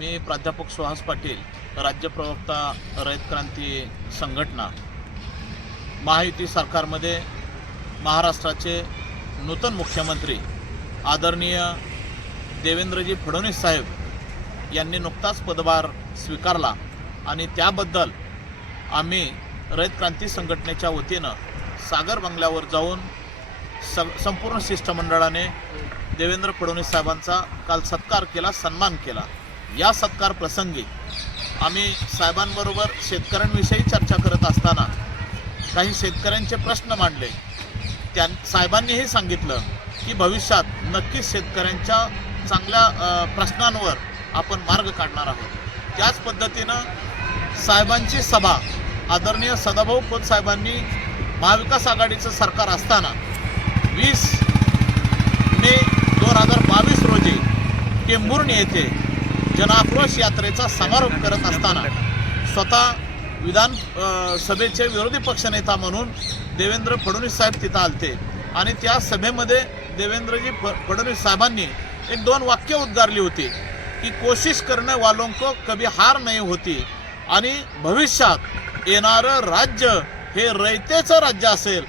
मी प्राध्यापक सुहास पाटील राज्य प्रवक्ता रयत क्रांती संघटना. महायुती सरकारमध्ये महाराष्ट्राचे नूतन मुख्यमंत्री आदरणीय देवेंद्रजी फडणवीस साहेब यांनी नुकताच पदभार स्वीकारला आणि त्याबद्दल आम्ही रयत क्रांती संघटनेच्या वतीनं सागर बंगल्यावर जाऊन स संपूर्ण शिष्टमंडळाने देवेंद्र फडणवीस साहेबांचा काल सत्कार केला सन्मान केला. या सत्कार प्रसंगी आम्ही साहेबांबरोबर शेतकऱ्यांविषयी चर्चा करत असताना काही शेतकऱ्यांचे प्रश्न मांडले. त्या साहेबांनीही सांगितलं की भविष्यात नक्कीच शेतकऱ्यांच्या चांगल्या प्रश्नांवर आपण मार्ग काढणार आहोत. त्याच पद्धतीनं साहेबांची सभा आदरणीय सदाभाऊ खोत साहेबांनी महाविकास आघाडीचं सरकार असताना वीस मे दोन हजार बावीस रोजी केंबुर्णी येथे जनाक्रोश यात्रेचा समारोप करत असताना स्वतः विधान सभेचे विरोधी पक्षनेता म्हणून देवेंद्र फडणवीस साहेब तिथं आलते. आणि त्या सभेमध्ये देवेंद्रजी फ फडणवीस साहेबांनी एक दोन वाक्य उद्गारली होती की कोशिश करणे वालों को कभी हार नाही होती आणि भविष्यात येणारं राज्य हे रयतेचं राज्य असेल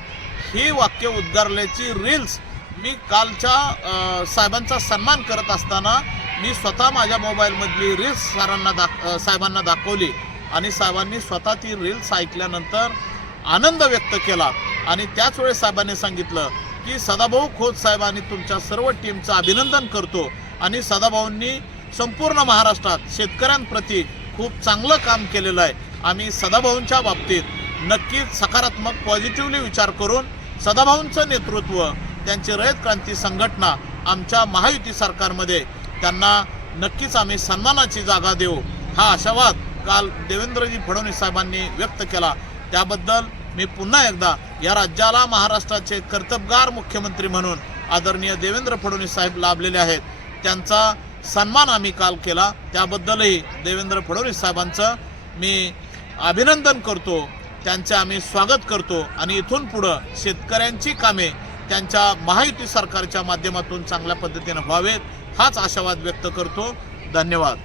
ही वाक्य उद्गारल्याची रील्स मी कालच्या साहेबांचा सन्मान करत असताना मी स्वतः माझ्या मोबाईलमधली रील्स सरांना दाख साहेबांना दाखवली आणि साहेबांनी स्वतः ती रील्स ऐकल्यानंतर आनंद व्यक्त केला. आणि त्याच वेळेस साहेबांनी सांगितलं की सदाभाऊ खोत साहेबांनी तुमच्या सर्व टीमचं अभिनंदन करतो आणि सदाभाऊंनी संपूर्ण महाराष्ट्रात शेतकऱ्यांप्रती खूप चांगलं काम केलेलं आहे. आम्ही सदाभाऊंच्या बाबतीत नक्कीच सकारात्मक पॉझिटिव्हली विचार करून सदाभाऊंचं नेतृत्व त्यांची रयत क्रांती संघटना आमच्या महायुती सरकारमध्ये त्यांना नक्कीच आम्ही सन्मानाची जागा देऊ. हा आशावाद काल देवेंद्रजी फडणवीस साहेबांनी व्यक्त केला. त्याबद्दल मी पुन्हा एकदा या राज्याला महाराष्ट्राचे कर्तबगार मुख्यमंत्री म्हणून आदरणीय देवेंद्र फडणवीस साहेब लाभलेले आहेत. त्यांचा सन्मान आम्ही काल केला. त्याबद्दलही देवेंद्र फडणवीस साहेबांचं मी अभिनंदन करतो. त्यांचे आम्ही स्वागत करतो. आणि इथून पुढं शेतकऱ्यांची कामे त्यांच्या महायुती सरकारच्या माध्यमातून चांगल्या पद्धतीनं व्हावेत हाच आशावाद व्यक्त करतो. धन्यवाद.